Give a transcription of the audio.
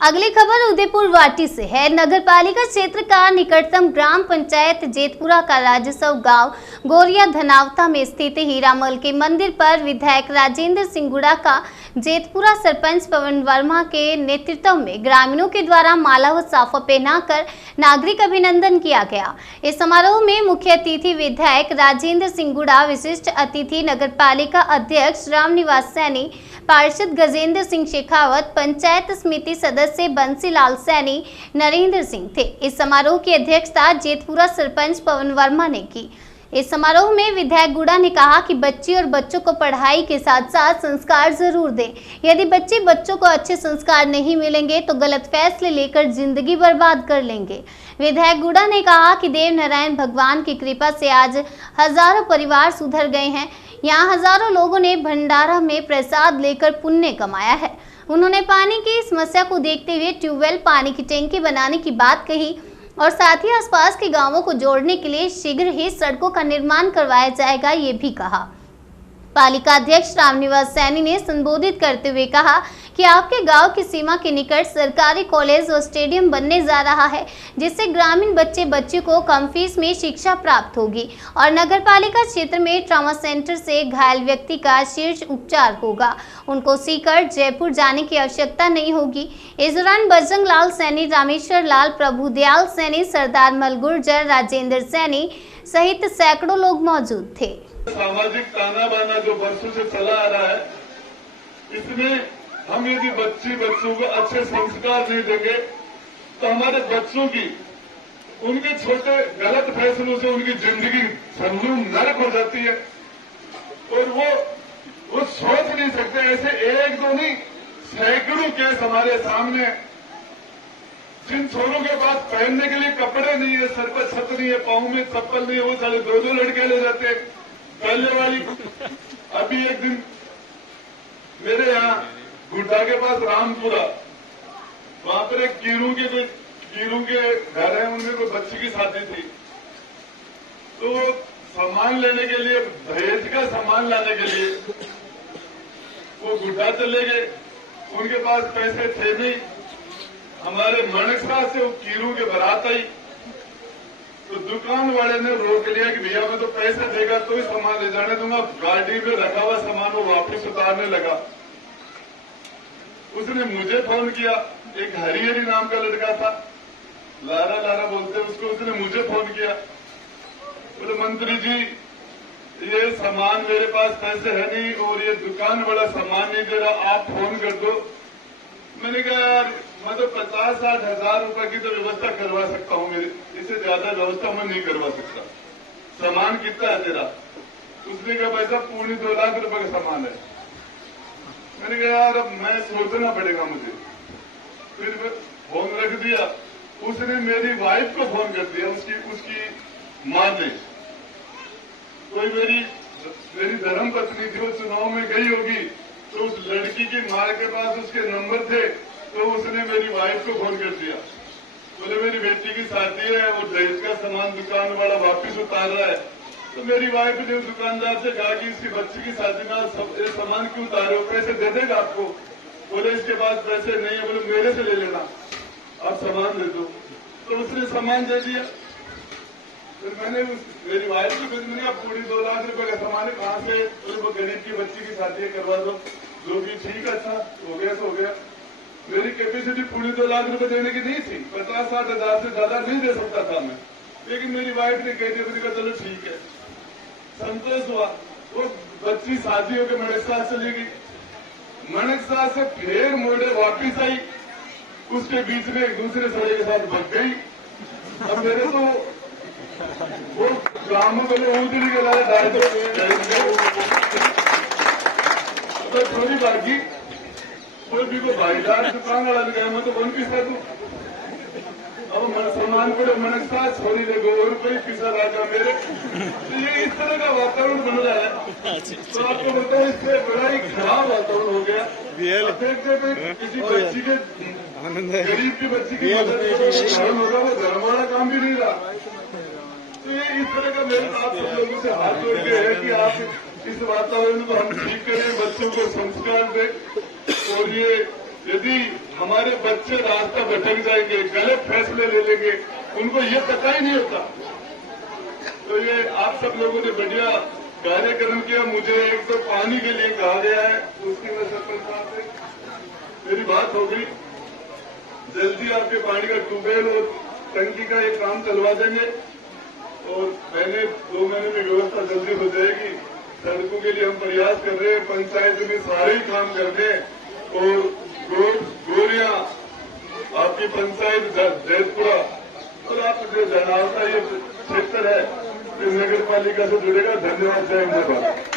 अगली खबर उदयपुर वाटी से है। नगरपालिका क्षेत्र का निकटतम ग्राम पंचायत जेतपुरा का राजस्व गांव गोरिया धनावता में स्थित हीरामल के मंदिर पर विधायक राजेंद्र सिंह गुड़ा का जेतपुरा सरपंच पवन वर्मा के नेतृत्व में ग्रामीणों के द्वारा माला व साफा पहनाकर नागरिक अभिनंदन किया गया। इस समारोह में मुख्य अतिथि विधायक राजेंद्र सिंह गुड़ा, विशिष्ट अतिथि नगरपालिका अध्यक्ष रामनिवास सैनी, पार्षद गजेंद्र सिंह शेखावत, पंचायत समिति सदस्य बंसीलाल सैनी, नरेंद्र सिंह थे। इस समारोह की अध्यक्षता जेतपुरा सरपंच पवन वर्मा ने की। इस समारोह में विधायक गुड़ा ने कहा कि बच्ची और बच्चों को पढ़ाई के साथ साथ संस्कार जरूर दें। यदि बच्चों को अच्छे संस्कार नहीं मिलेंगे तो गलत फैसले लेकर जिंदगी बर्बाद कर लेंगे। विधायक गुड़ा ने कहा कि देव नारायण भगवान की कृपा से आज हजारों परिवार सुधर गए हैं। यहाँ हजारों लोगों ने भंडारा में प्रसाद लेकर पुण्य कमाया है। उन्होंने पानी की समस्या को देखते हुए ट्यूबवेल, पानी की टैंकी बनाने की बात कही और साथ ही आसपास के गांवों को जोड़ने के लिए शीघ्र ही सड़कों का निर्माण करवाया जाएगा, ये भी कहा। पालिका अध्यक्ष रामनिवास सैनी ने संबोधित करते हुए कहा कि आपके गांव की सीमा के निकट सरकारी कॉलेज और स्टेडियम बनने जा रहा है, जिससे ग्रामीण बच्चों को कम फीस में शिक्षा प्राप्त होगी और नगरपालिका क्षेत्र में ट्रॉमा सेंटर से घायल व्यक्ति का शीर्ष उपचार होगा। उनको सीकर जयपुर जाने की आवश्यकता नहीं होगी। इस दौरान बजरंग लाल सैनी, रामेश्वर लाल, प्रभुदयाल सैनी, सरदार मल गुर्जर, राजेंद्र सैनी सहित सैकड़ों लोग मौजूद थे। सामाजिक ताना बाना जो वर्षों से चला आ रहा है, इसमें हम यदि बच्चों को अच्छे संस्कार नहीं देंगे तो हमारे बच्चों की उनके छोटे गलत फैसलों से उनकी जिंदगी संगीन नरक हो जाती है और वो सोच नहीं सकते। ऐसे एक दो नहीं, सैकड़ों केस हमारे सामने, जिन छोरों के पास पहनने के लिए कपड़े नहीं है, सर पर छत नहीं है, पाँव में चप्पल नहीं है, वो सारे दो लड़के ले जाते। पहले वाली अभी एक दिन मेरे यहाँ गुड्डा के पास रामपुरा, वहां पर एक कीरू के घर है, उनमें कोई बच्ची की शादी थी, तो सामान लेने के लिए, दहेज का सामान लाने के लिए वो गुड्डा चले गए। उनके पास पैसे थे नहीं। हमारे मणिकसा से वो कीरू के बारात आई तो दुकान वाले ने रोक लिया कि भैया मैं तो पैसे देगा तो ही सामान ले जाने दूंगा। गाड़ी में रखा हुआ सामान वो वापस उतारने लगा। उसने मुझे फोन किया, एक हरिहरी नाम का लड़का था, लारा बोलते उसको, उसने मुझे फोन किया, बोले मंत्री जी ये सामान मेरे पास पैसे है नहीं और ये दुकान वाला सामान नहीं दे रहा, आप फोन कर दो। मैंने कहा यार मैं तो 50-60 हजार रुपए की तो व्यवस्था करवा सकता हूँ, मेरे इससे ज्यादा व्यवस्था मैं नहीं करवा सकता। सामान कितना है तेरा? उसने कहा भाई साहब 2.25 लाख रुपए का सामान है। मैंने कहा यार अब मैं सोचना पड़ेगा मुझे। फिर फोन रख दिया। उसने मेरी वाइफ को फोन कर दिया, उसकी माँ ने, कोई मेरी धर्म पत्नी थी, वो चुनाव में गई होगी तो उस लड़की की माँ के पास उसके नंबर थे, तो उसने मेरी वाइफ को फोन कर दिया, बोले मेरी बेटी की शादी है, वो दहेज का सामान दुकान वाला वापिस उतार रहा है। तो मेरी वाइफ ने दुकानदार से कहा कि इसकी बच्ची की शादी में ये सामान क्यों उतारे हो, पैसे दे देगा आपको? बोले इसके पास पैसे नहीं है। बोले मेरे से ले लेना, आप सामान दे दो। तो उसने सामान दे दिया। फिर मैंने मेरी वाइफ की मैंने कहा 2.25 लाख रुपए का सामान है, कहाँ से? बोले वो गरीब की बच्ची की शादी करवा दो। जो भी ठीक है, अच्छा हो गया तो हो गया। मेरी कैपेसिटी 2.25 लाख रुपए देने की नहीं थी, 50-60 हजार से ज्यादा नहीं दे सकता था मैं, लेकिन मेरी वाइफ ने कह दिया। मैंने कहा चलो ठीक है, संतोष हुआ। वो बच्ची शादी होकर मणिकसा चली गई। मणिकसा से फिर मोड़े वापिस आई, उसके बीच में एक दूसरे सड़े के साथ भग गई। अब मेरे तो वो गांव में बोले उजड़ी के लाए तो थोड़ी बाकी कोई भी को भाईदार दुकान वाला गया, मैं तो वन पीसा तू अब सामान पड़े मणिकसा छोड़ी देखो और कोई पीसा राजा मेरे। तो ये इस तरह का वातावरण बन रहा है। तो आपको बताओ इससे बड़ा ही खराब वातावरण हो गया। किसी बच्ची के, गरीब की बच्ची की मदद होगा, वो धर्म वाला काम भी नहीं रहा। तो ये इस तरह का मेरे आप सब लोगों से हाथ जोड़ के है कि आप इस वातावरण को हम ठीक करें, बच्चों को संस्कार दें। और ये यदि हमारे बच्चे रास्ता भटक जाएंगे, गलत फैसले ले लेंगे, उनको ये पता ही नहीं होता। तो ये आप सब लोगों ने बढ़िया कार्यक्रम किया। मुझे एक तो पानी के लिए कहा गया है, उसकी मैं सरपंच साहब से मेरी बात हो गई, जल्दी आपके पानी का ट्यूबवेल और टंकी का एक काम चलवा देंगे और मैंने 2 महीने में व्यवस्था जल्दी हो जाएगी। सड़कों के लिए हम प्रयास कर रहे हैं, पंचायत में सारे ही काम कर रहे हैं और गोरिया आपकी पंचायत जैतपुरा और आप जो धनावता ये क्षेत्र है, नगर पालिका से जुड़ेगा। धन्यवाद, जय हिंद।